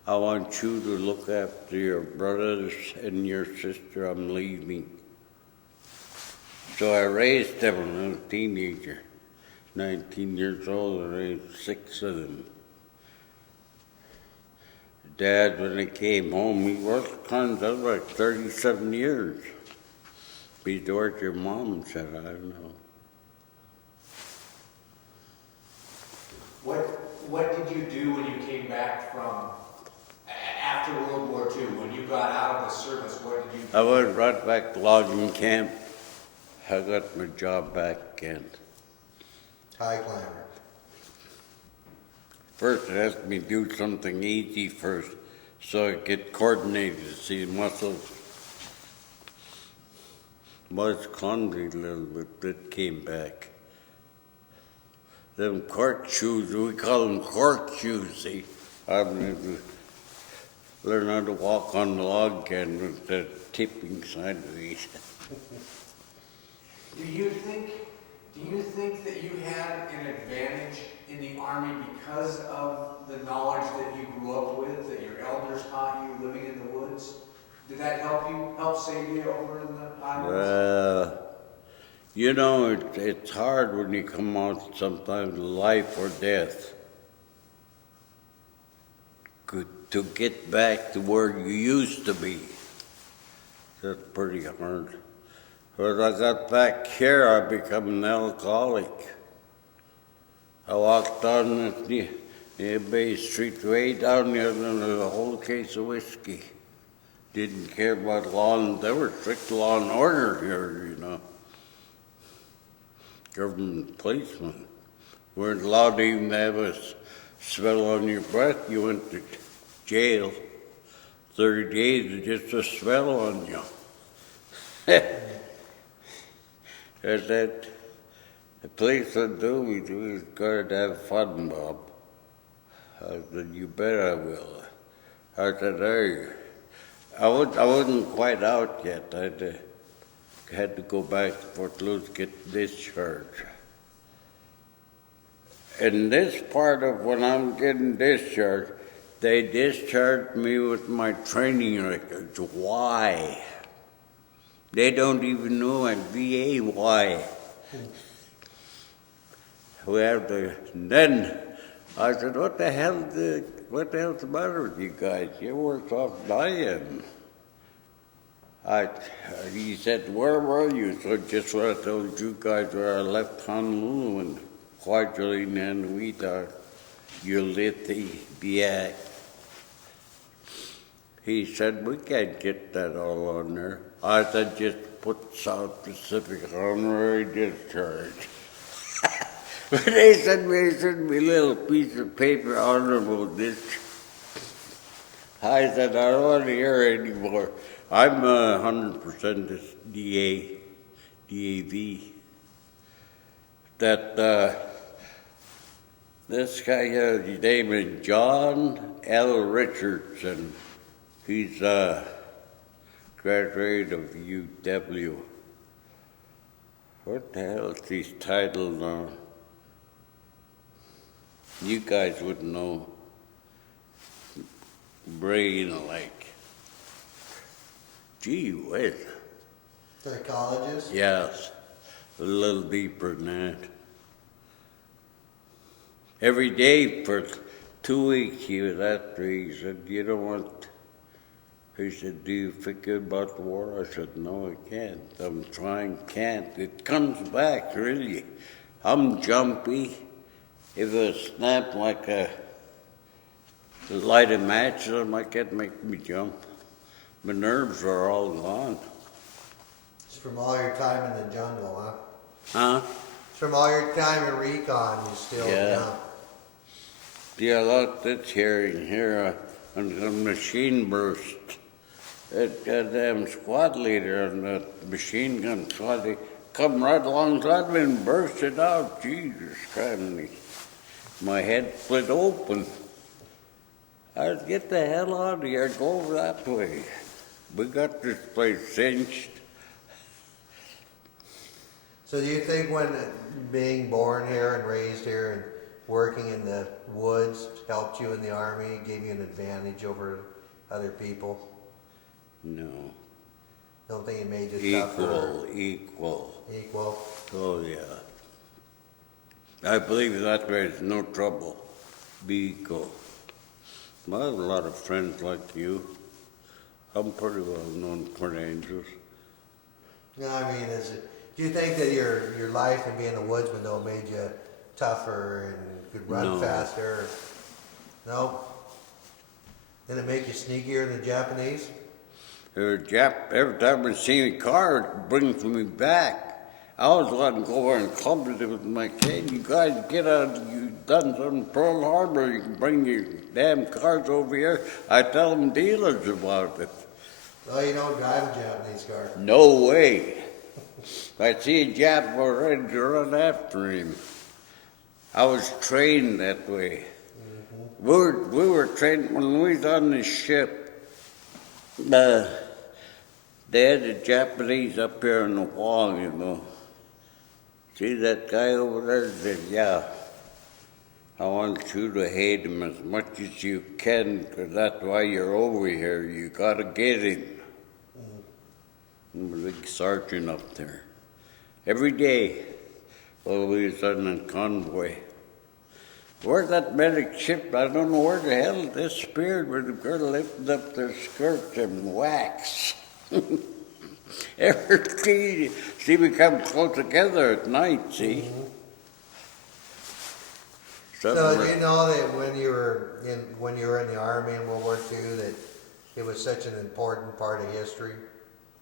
I want you to look after your brothers and your sister. I'm leaving. So I raised them when I was a teenager. 19 years old, I raised 6 of them. Dad, when he came home, he worked contract like 37 years. Be to work your mom, said, I don't know. What did you do when you came back from, after World War II, when you got out of the service, what did you do? I went right back to logging camp. I got my job back again. High climber. First, it asked me to do something easy first, so I get coordinated to see the muscles. Was clumsy a little bit, but it came back. Them cork shoes, we call them cork shoes, see? I'm going to learn how to walk on the log again with the tipping sideways. Do you think that you had an advantage in the Army because of the knowledge that you grew up with, that your elders taught you living in the woods? Did that help save you over in the islands? You know, it's hard when you come out sometimes life or death. To get back to where you used to be. That's pretty hard. When I got back here, I became an alcoholic. I walked down the Bay Street way down there and there was a whole case of whiskey. Didn't care about law and there was strict law and order here, you know. Government policemen weren't allowed to even have a smell on your breath. You went to jail. 30 days of just a smell on you. There's that. The policeman told me we got to have fun, Bob. I said, you bet I will. I said, hey, I wasn't quite out yet. I had to go back to Fort Lewis, get discharged. In this part of when I'm getting discharged, they discharged me with my training records. Why? They don't even know at VA why. We have to. And then I said, "What the hell's the matter with you guys? You're worse off dying." He said, "Where were you?" So just what I told you guys, where I left Honolulu and Kwajalein and Weta, Ulithi, Biak. He said, "We can't get that all on there." I said, "Just put South Pacific honorary discharge." But they sent me a little piece of paper, honorable discharge. I said, "I don't want to hear anymore. I'm 100% this DAV. That this guy, his name is John L. Richardson. He's graduate of UW. What the hell is his title now? You guys would know. Brain like. Gee whiz. Psychologist? Yes, a little deeper than that. Every day for 2 weeks he was after me. He said, you know what? He said, do you figure about the war? I said, no, I can't. I'm trying, can't. It comes back, really. I'm jumpy. If it snapped like a light a match, it might make me jump. My nerves are all gone. It's from all your time in the jungle, huh? Huh? It's from all your time in recon, you still jump. Yeah, look, this here, and the machine burst. That goddamn squad leader and the machine gun squad, they come right alongside me and burst it out. Jesus Christ, my head split open. I said, get the hell out of here, go over that way. We got this place cinched. So do you think when being born here and raised here and working in the woods helped you in the Army, gave you an advantage over other people? No. Don't think it made you tougher? Equal. Equal? Oh, yeah. I believe that there's no trouble. Be equal. I have a lot of friends like you. I'm pretty well known for the Angels. No, I mean, do you think that your life and being a woodsman though made you tougher and could run No. faster? No? Did it make you sneakier than the Japanese? Every time I see a car, it brings me back. I was letting go over and clubbed it with my kid. You guys get out, you done some Pearl Harbor, you can bring your damn cars over here. I tell them dealers about it. Well, you don't drive a Japanese car. No way. If I see a Jap, we're ready to run after him. I was trained that way. Mm-hmm. We were trained when we was on the ship. They had the Japanese up here on the wall, you know. See that guy over there? Said, yeah, I want you to hate him as much as you can, because that's why you're over here. You got to get him. And the big sergeant up there. Every day, while we was on a convoy. Where's that medic ship? I don't know where the hell it disappeared, where the girl lifted up their skirts and wax. Every see, we come close together at night, see? Mm-hmm. So did you know that when you were in the Army in World War II that it was such an important part of history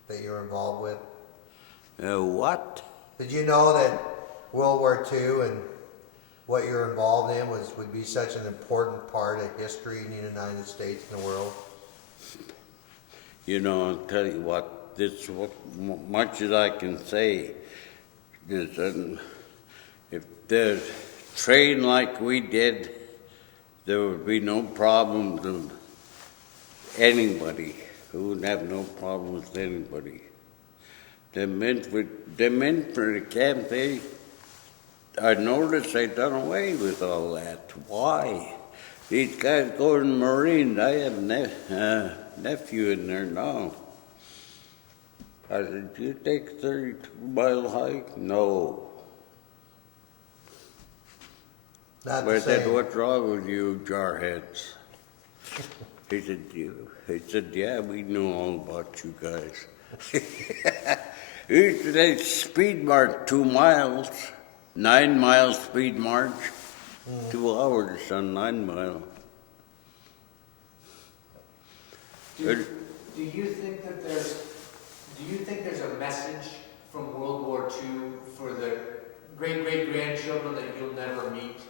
that you were involved with? What? Did you know that World War II and what you're involved in would be such an important part of history in the United States and the world? You know, I'll tell you what, this what much as I can say is if they trained like we did, there would be no problems with anybody. We wouldn't have no problems with anybody. The men for the camp, I noticed they done away with all that. Why? These guys go in the Marines. I have nephew in there now. I said, do you take a 32-mile hike? No. Not But I the said, same. what's wrong with you jarheads? He said, yeah, we know all about you guys. We used to take speed march 2 miles, 9 mile speed march, 2 hours on 9 mile. Do you think there's a message from World War II for the great-great-grandchildren that you'll never meet?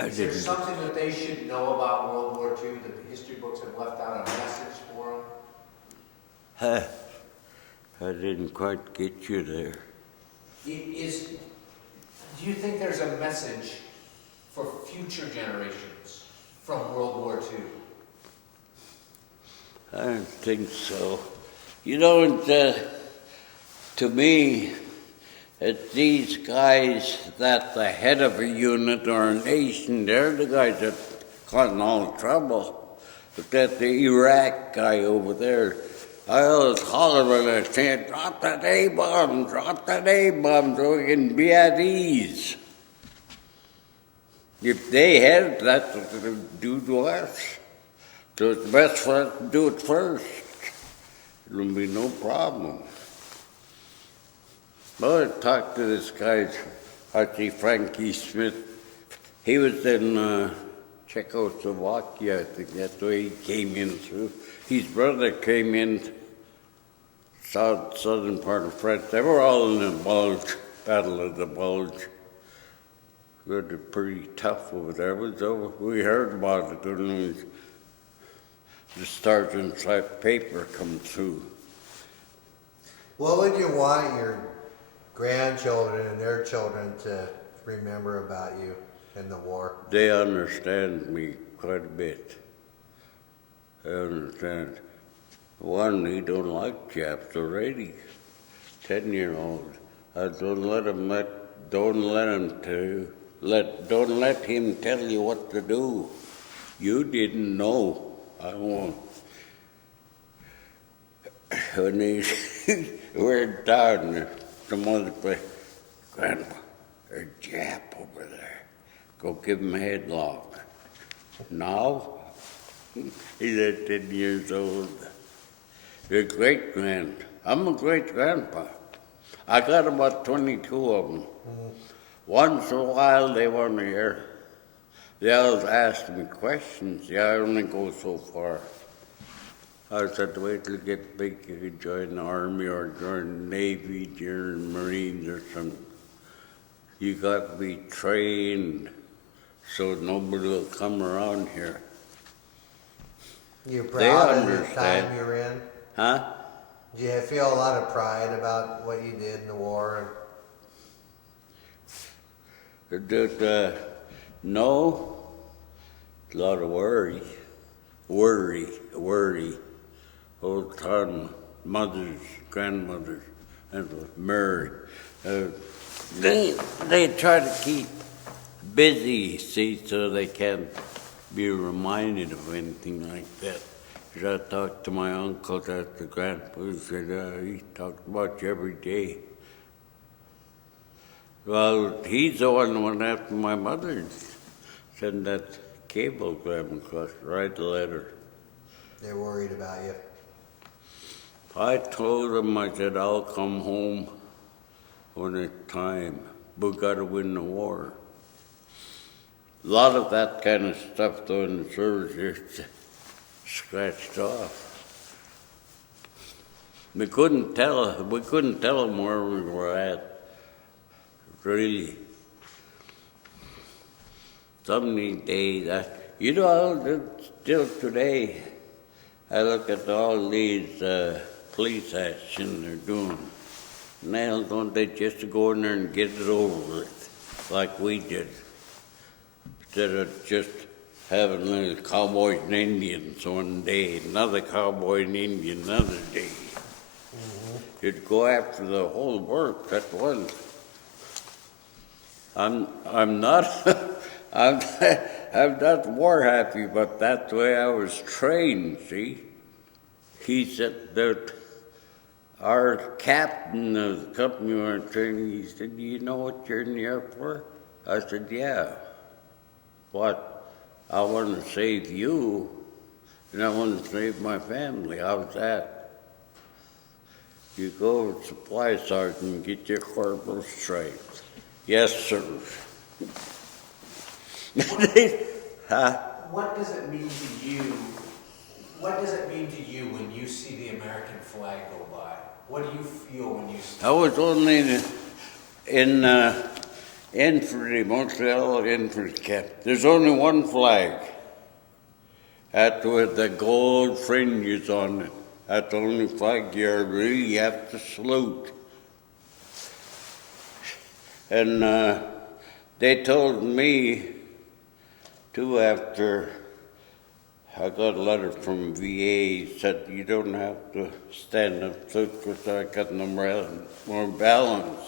Is there something that they should know about World War II that the history books have left out a message for them? I didn't quite get you there. Do you think there's a message for future generations from World War II? I don't think so. You know, to me, it's these guys that's the head of a unit or a nation, they're the guys that causing all the trouble. But that the Iraq guy over there, I always holler when I say, drop that A-bomb, so we can be at ease. If they had it, that's what they would do to us. So it's best for us to do it first. It'll be no problem. But I talked to this guy, Archie Frankie Smith. He was in Czechoslovakia, I think that's where he came in through. His brother came in southern part of France. They were all in the Bulge, Battle of the Bulge. They were pretty tough over there. We heard about it when the sergeant's paper come through. What would you want your grandchildren and their children to remember about you in the war? They understand me quite a bit. They understand. One, he don't like Japs already. 10-year-old. I don't let him tell you what to do. You didn't know. I won't. When we're down, the mother play, Grandpa, there's a Jap over there. Go give him a headlock. Now, he's at 10 years old. You're great-grand. I'm a great-grandpa. I got about 22 of them. Once in a while, they want to hear. They always ask me questions. Yeah, I only go so far. I said, wait till you get big, you can join the Army or join the Navy, join the Marines or something. You got to be trained so nobody will come around here. You proud of the understand. time you're in? Huh? Do you feel a lot of pride about what you did in the war? No, a lot of worry. All the time, mothers, grandmothers, and Mary. They try to keep busy, see, so they can't be reminded of anything like that. I talked to my uncle, that's the grandpa, he said, he talked about you every day. Well, he's the one who went after my mother, send that cablegram across, write a letter. They're worried about you. I told him, I said, I'll come home when it's time. We got to win the war. A lot of that kind of stuff, though, in the service is scratched off. We couldn't tell them where we were at, really. Some of these days, still today, I look at all these police action they're doing. Now, don't they just go in there and get it over with, like we did, instead of just having little cowboys and Indians one day, another cowboy and Indian another day. You'd go after the whole work at once. I'm not I'm not war happy, but that's the way I was trained, see. He said that our captain of the company we were training, he said, do you know what you're in the Air Force? I said, yeah. What? I want to save you, and I want to save my family. How's that? You go to supply sergeant and get your corporal's stripes. Yes, sir. What does it mean to you? What does it mean to you when you see the American flag go by? What do you feel when you see I was only in infantry, Montreal infantry camp. There's only one flag. That with the gold fringes on it. That's the only flag you really have to salute. And they told me, too, after I got a letter from VA, said you don't have to stand up because I got no more balance.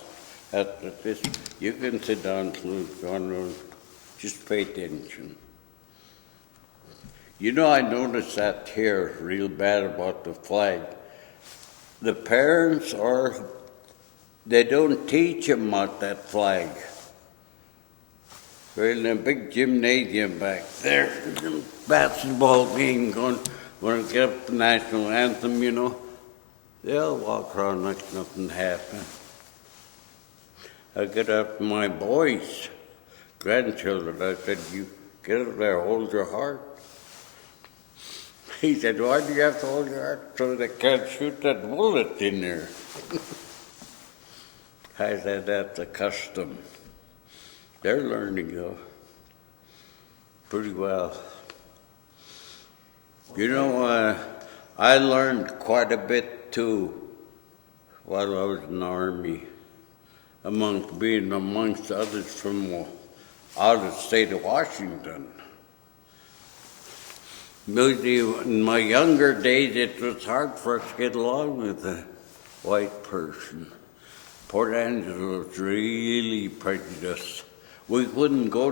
After this, you can sit down to just pay attention. You know, I noticed that here real bad about the flag. The parents they don't teach them about that flag. We're in a big gymnasium back there, basketball game going, when I get up the national anthem, you know, they'll walk around like nothing happened. I get up my boys, grandchildren, I said, you get up there, hold your heart. He said, why do you have to hold your heart? So they can't shoot that bullet in there. I said, that's a custom. They're learning, though, pretty well. You know, I learned quite a bit, too, while I was in the Army, being amongst others from out of the state of Washington. In my younger days, it was hard for us to get along with a white person. Port Angelo was really prejudiced. We wouldn't go